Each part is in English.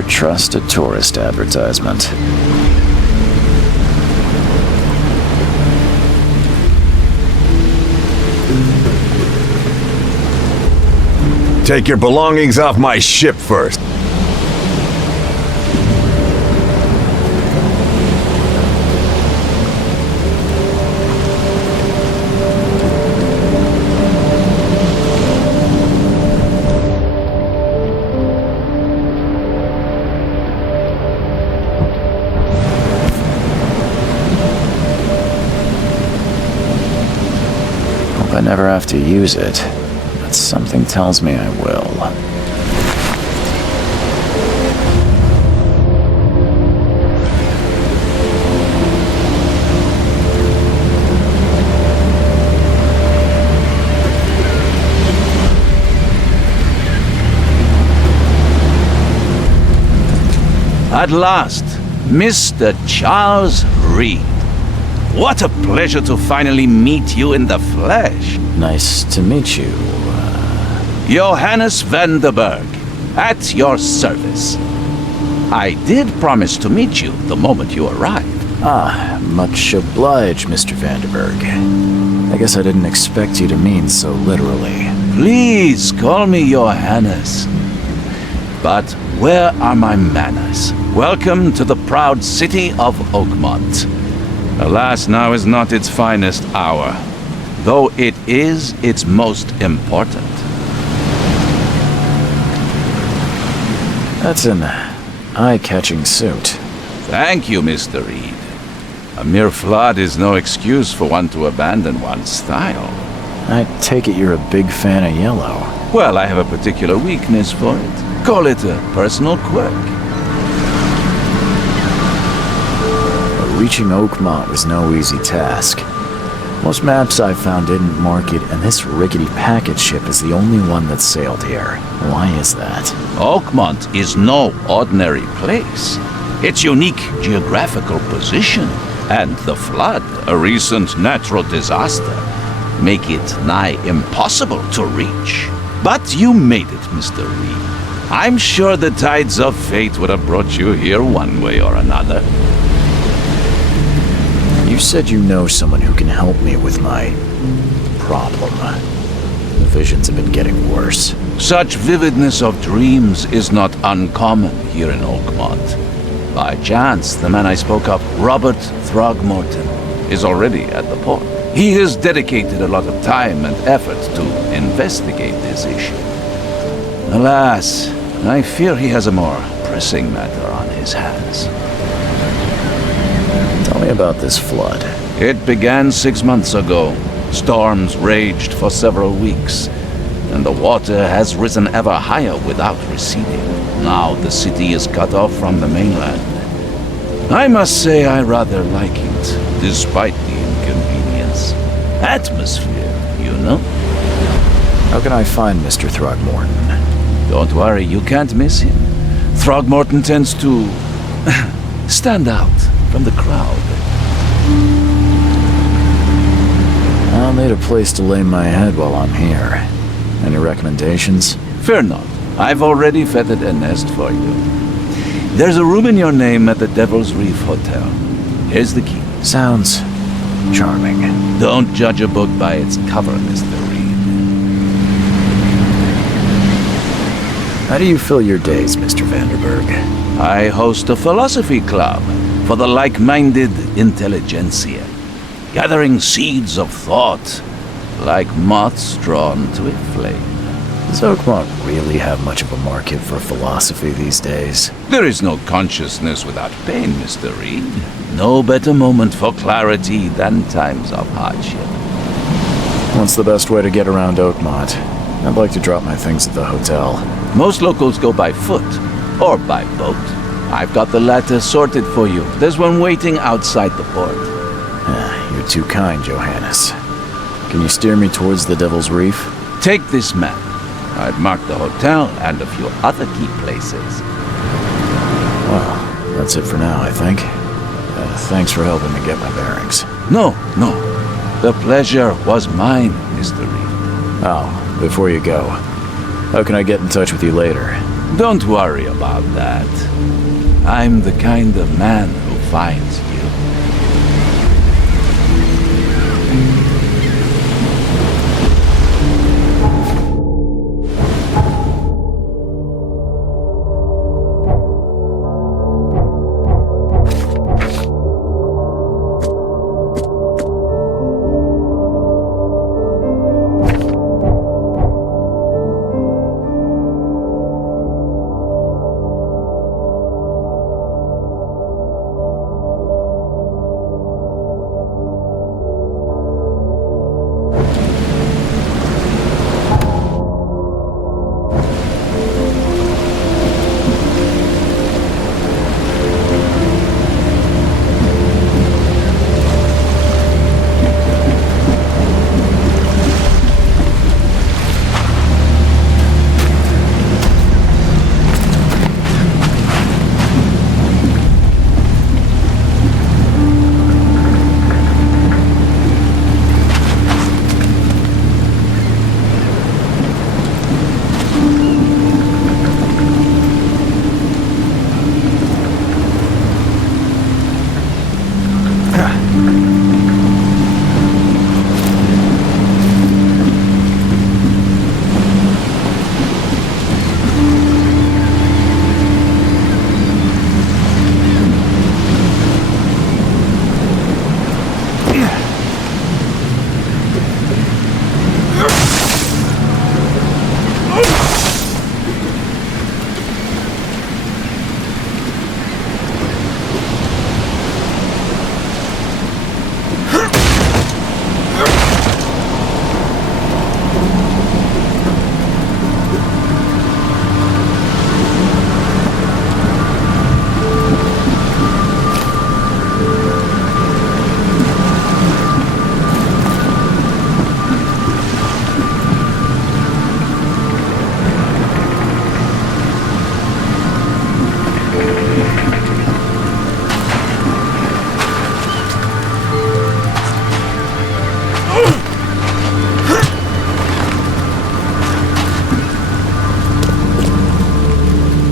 Never trust a tourist advertisement. Take your belongings off my ship first. Hope I never have to use it. Something tells me I will. At last, Mr. Charles Reed. What a pleasure to finally meet you in the flesh. Nice to meet you. Johannes van der Berg, at your service. I did promise to meet you the moment you arrived. Ah, much obliged, Mr. Vanderberg. I guess I didn't expect you to mean so literally. Please call me Johannes. But where are my manners? Welcome to the proud city of Oakmont. Alas, now is not its finest hour, though it is its most important. That's an eye-catching suit. Thank you, Mr. Reed. A mere flood is no excuse for one to abandon one's style. I take it you're a big fan of yellow. Well, I have a particular weakness for it. Call it a personal quirk. But reaching Oakmont was no easy task. Most maps I found didn't mark it, and this rickety packet ship is the only one that sailed here. Why is that? Oakmont is no ordinary place. Its unique geographical position and the flood, a recent natural disaster, make it nigh impossible to reach. But you made it, Mr. Reed. I'm sure the tides of fate would have brought you here one way or another. You said you know someone who can help me with my problem. The visions have been getting worse. Such vividness of dreams is not uncommon here in Oakmont. By chance, the man I spoke of, Robert Throgmorton, is already at the port. He has dedicated a lot of time and effort to investigate this issue. Alas, I fear he has a more pressing matter on his hands. Tell me about this flood. It began 6 months ago. Storms raged for several weeks, and the water has risen ever higher without receding. Now the city is cut off from the mainland. I must say I rather like it, despite the inconvenience. Atmosphere, you know? How can I find Mr. Throgmorton? Don't worry, you can't miss him. Throgmorton tends to stand out from the crowd. I'll need a place to lay my head while I'm here. Any recommendations? Fear not. I've already feathered a nest for you. There's a room in your name at the Devil's Reef Hotel. Here's the key. Sounds charming. Don't judge a book by its cover, Mr. Reed. How do you fill your days, Mr. Vanderberg? I host a philosophy club for the like-minded intelligentsia, gathering seeds of thought like moths drawn to a flame. Does Oakmont really have much of a market for philosophy these days? There is no consciousness without pain, Mr. Reed. No better moment for clarity than times of hardship. What's the best way to get around Oakmont? I'd like to drop my things at the hotel. Most locals go by foot or by boat. I've got the latter sorted for you. There's one waiting outside the port. You're too kind, Johannes. Can you steer me towards the Devil's Reef? Take this map. I've marked the hotel and a few other key places. Well, that's it for now, I think. Thanks for helping me get my bearings. No. The pleasure was mine, Mr. Reed. Oh, before you go, how can I get in touch with you later? Don't worry about that. I'm the kind of man who finds you.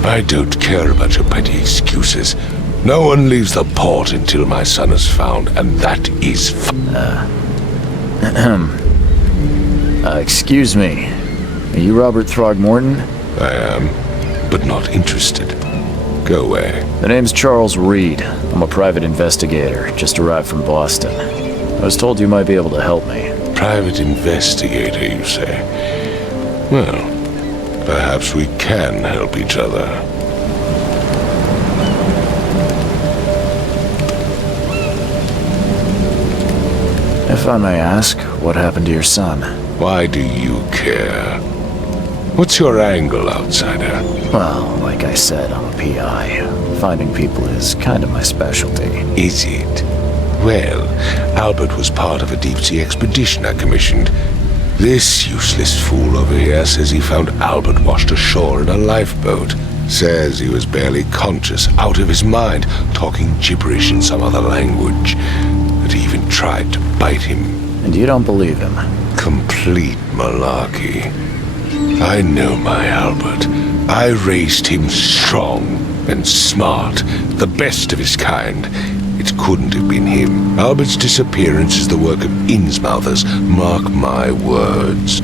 I don't care about your petty excuses. No one leaves the port until my son is found, and that is Excuse me. Are you Robert Throgmorton? I am, but not interested. Go away. The name's Charles Reed. I'm a private investigator, just arrived from Boston. I was told you might be able to help me. Private investigator, you say? Well, perhaps we can help each other. If I may ask, what happened to your son? Why do you care? What's your angle, outsider? Well, like I said, I'm a PI. Finding people is kind of my specialty. Is it? Well, Albert was part of a deep-sea expedition I commissioned. This useless fool over here says he found Albert washed ashore in a lifeboat. Says he was barely conscious, out of his mind, talking gibberish in some other language. That he even tried to bite him. And you don't believe him? Complete malarkey. I know my Albert. I raised him strong and smart, the best of his kind. It couldn't have been him. Albert's disappearance is the work of Innsmouthers. Mark my words.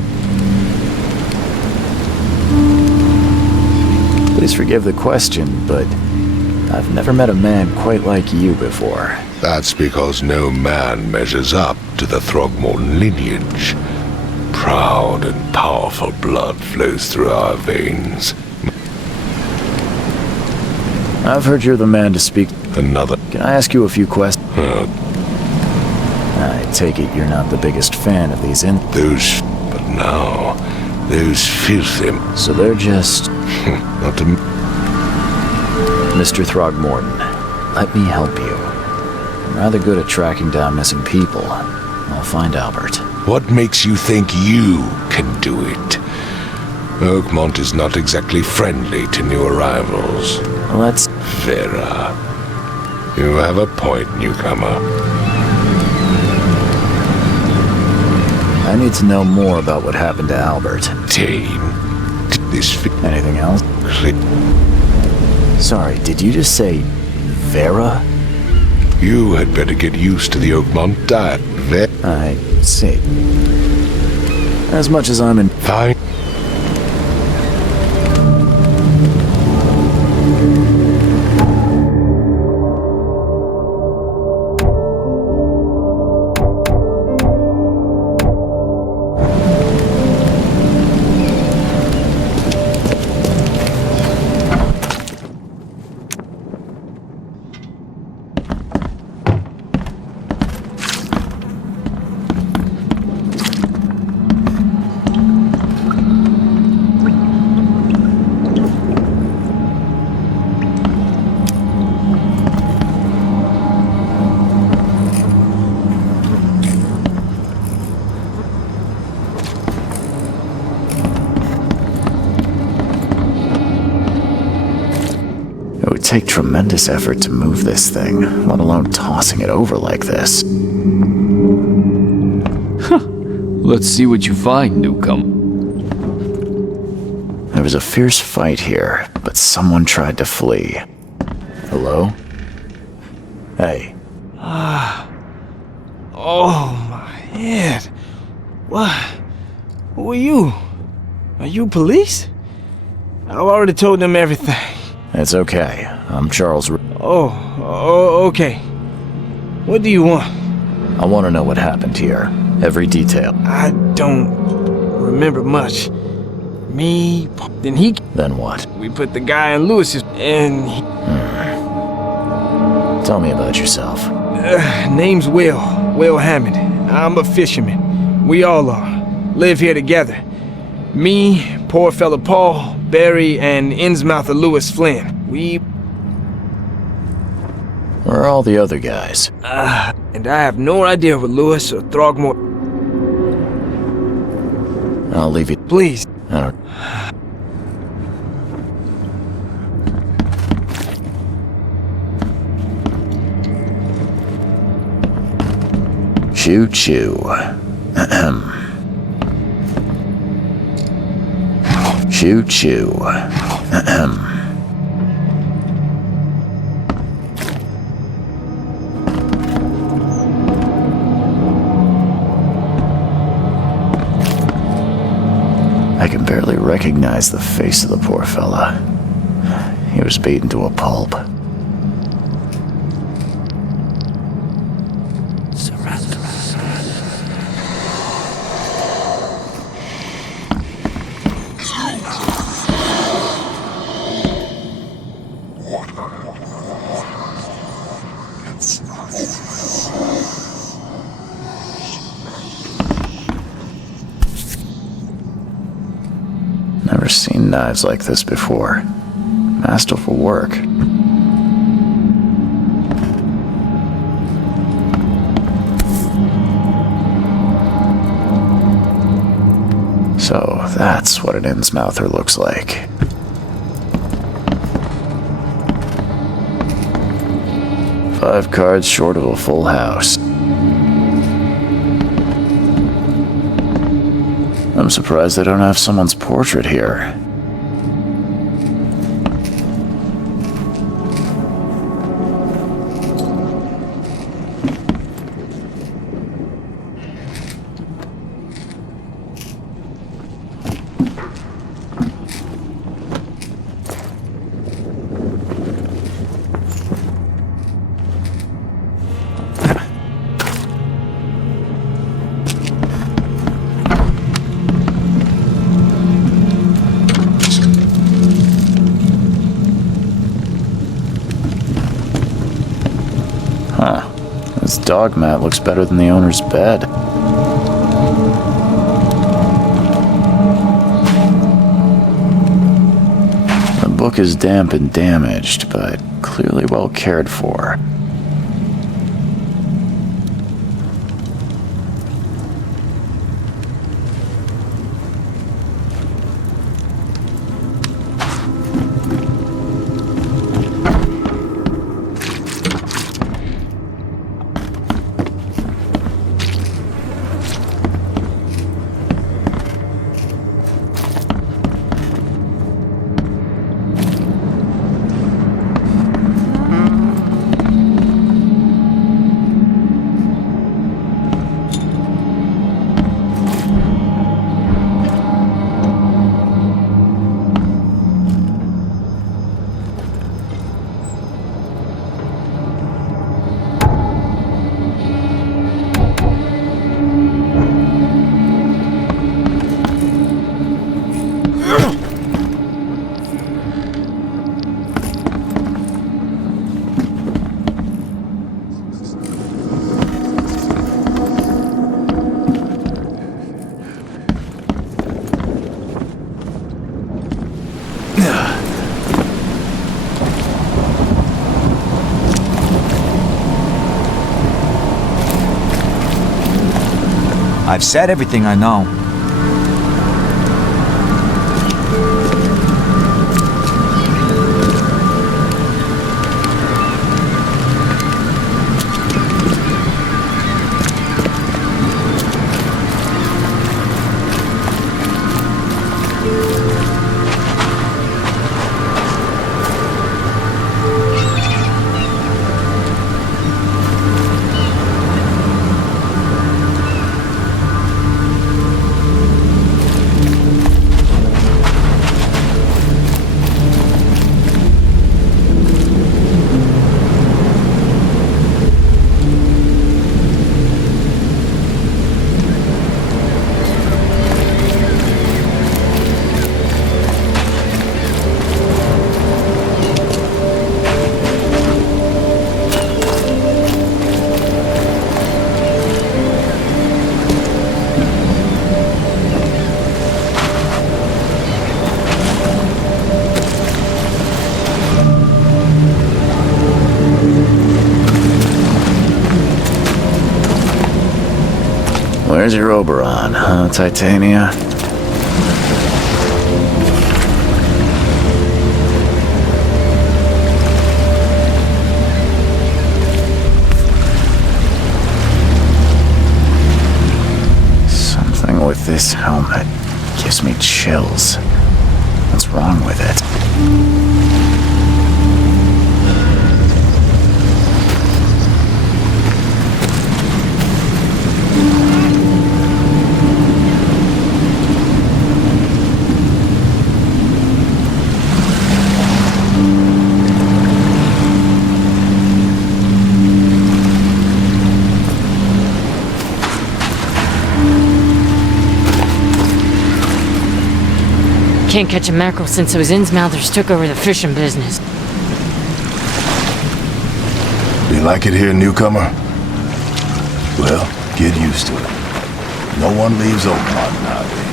Please forgive the question, but I've never met a man quite like you before. That's because no man measures up to the Throgmorton lineage. Proud and powerful blood flows through our veins. I've heard you're the man to speak. Another... Can I ask you a few questions? I take it you're not the biggest fan of these Those... But now... Those filthy... So they're just... Not to... Mr. Throgmorton, let me help you. I'm rather good at tracking down missing people. I'll find Albert. What makes you think you can do it? Oakmont is not exactly friendly to new arrivals. Let's... Vera. You have a point, newcomer. I need to know more about what happened to Albert. Dane. this Anything else? Sorry, did you just say Vera? You had better get used to the Oakmont diet. I see. As much as I'm in... Fine. It would take tremendous effort to move this thing, let alone tossing it over like this. Let's see what you find, newcomer. There was a fierce fight here, but someone tried to flee. Hello? Hey. Oh, my head. What? Who are you? Are you police? I've already told them everything. It's okay. I'm Charles. Okay. What do you want? I want to know what happened here. Every detail. I don't remember much. Me, then he... Then what? We put the guy in Lewis's, and he... Tell me about yourself. Name's Will Hammond. I'm a fisherman. We all are. Live here together. Me, poor fella Paul, Barry, and Innsmouther Lewis Flynn. Where are all the other guys? And I have no idea what Lewis or Throgmorton... I'll leave you. Please. I don't... Choo choo. Ahem. Choo choo. Ahem. I can barely recognize the face of the poor fella. He was beaten to a pulp. Never seen knives like this before. Masterful work. So that's what an Innsmouther looks like. Five cards short of a full house. I'm surprised they don't have someone's portrait here. This dog mat looks better than the owner's bed. The book is damp and damaged, but clearly well cared for. I've said everything I know. Where's your Oberon, huh, Titania? Something with this helmet gives me chills. What's wrong with it? Can't catch a mackerel since those Innsmouthers took over the fishing business. You like it here, newcomer? Well, get used to it. No one leaves Oakmont nowadays.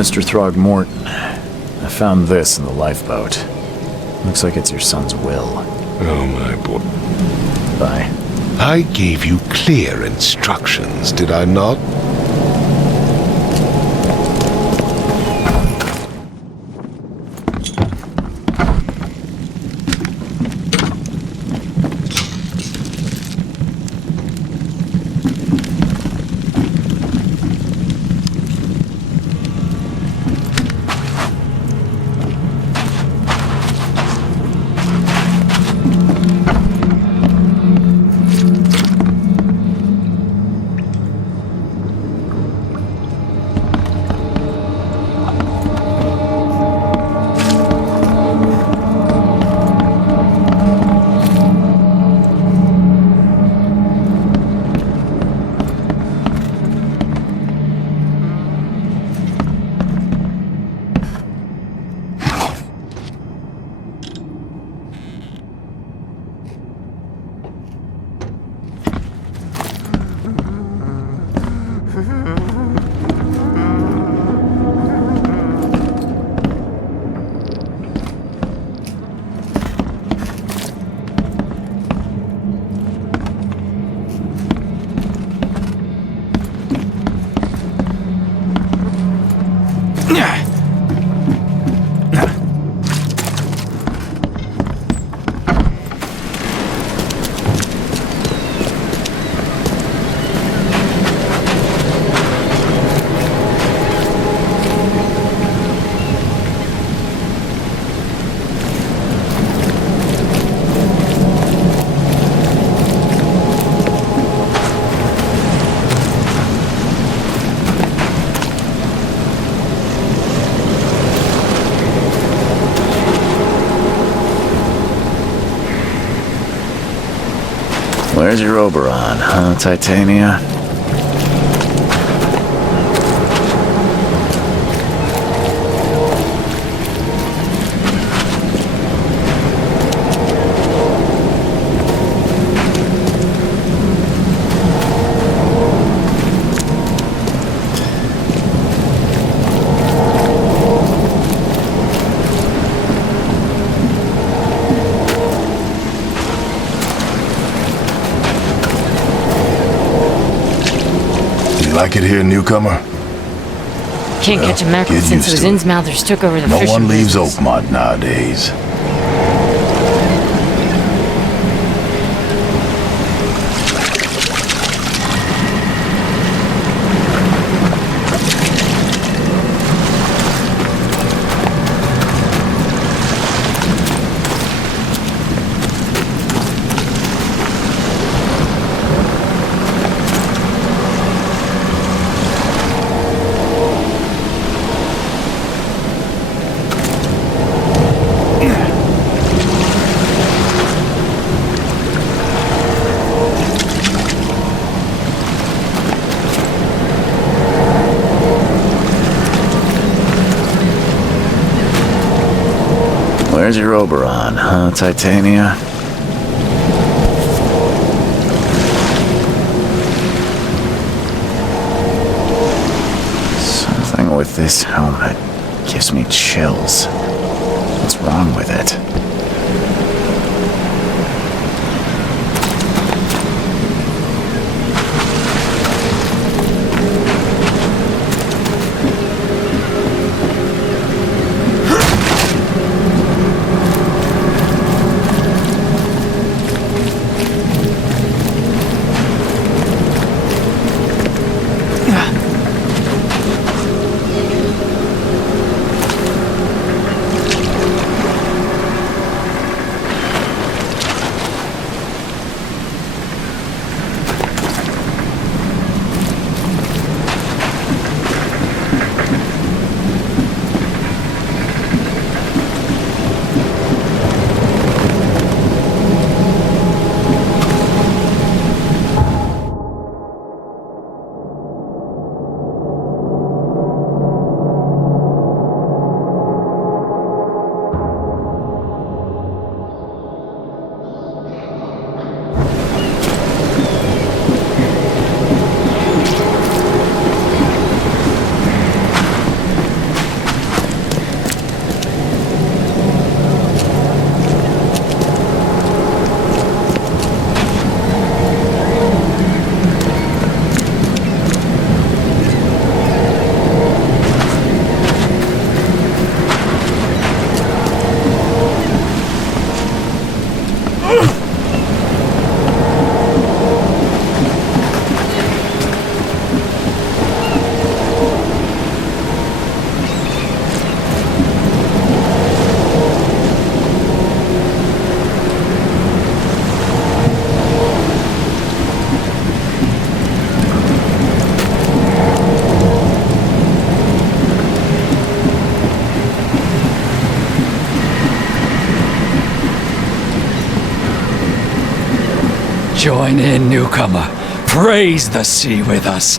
Mr. Throgmorton, I found this in the lifeboat. Looks like it's your son's will. Oh, my boy. Bye. I gave you clear instructions, did I not? Where's your Oberon, huh, Titania? Like it here, newcomer? Can't catch a mackerel get since used those to it. Innsmouthers took over the No fishing one leaves business. Oakmont nowadays. Where's your Oberon, huh, Titania? Something with this helmet gives me chills. What's wrong with it? Join in, newcomer. Praise the sea with us.